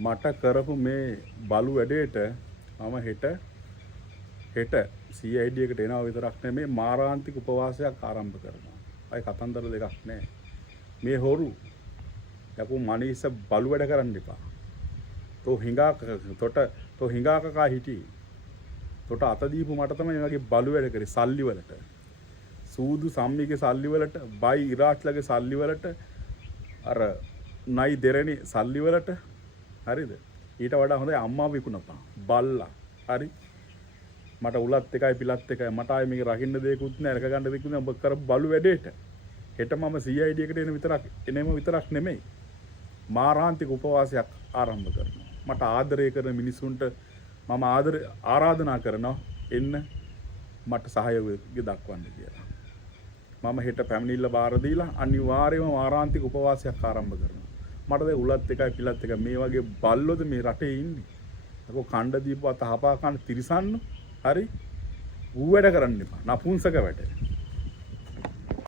මට කරපු මේ බලු වැඩේට මම හෙට CID එකට එනවා විතරක් නෙමෙයි මාරාන්තික උපවාසයක් ආරම්භ කරනවා. අය කතන්දර දෙකක් නෑ. මේ හොරු යකෝ මනීස බලු වැඩ කරන්න එපා. තෝ හිඟා කකා හිටියේ. තොට අත දීපු මට තමයි මේ වගේ බලු වැඩ කරේ සල්ලි වලට. සූදු සම්මිගේ සල්ලි වලට, බයි ඉරාච්ලගේ සල්ලි වලට, අර නයි දෙරණි සල්ලි වලට. හරිද? ඊට වඩා හොඳයි අම්මා විකුණපන්. බල්ලා. හරි? මට උලත් එකයි පිලත් එකයි මට ආයේ මේක රකින්න දෙයක්වත් නැහැ රක ගන්න දෙයක්වත් නැහැ ඔබ කරපු බලු වැඩේට හෙට මම CID එකට එනෙම විතරක් නෙමෙයි මාරාන්තික උපවාසයක් ආරම්භ කරනවා මට ආදරය කරන මිනිසුන්ට මම ආරාධනා කරනවා එන්න මට සහයෝගය දක්වන්න කියලා මම හෙට පැමිණිල්ල බාර දීලා අනිවාර්යයෙන්ම මාරාන්තික උපවාසයක් ආරම්භ කරනවා මට දැන් උලත් එකයි පිලත් එකයි මේ වගේ බල්ලොද මේ රටේ ඉන්නේ අකෝ කණ්ඩ දීපුවා තහපා කන්න තිරිසන්නු හරි ඌ වැඩ කරන්න එපා නපුංසක වැඩ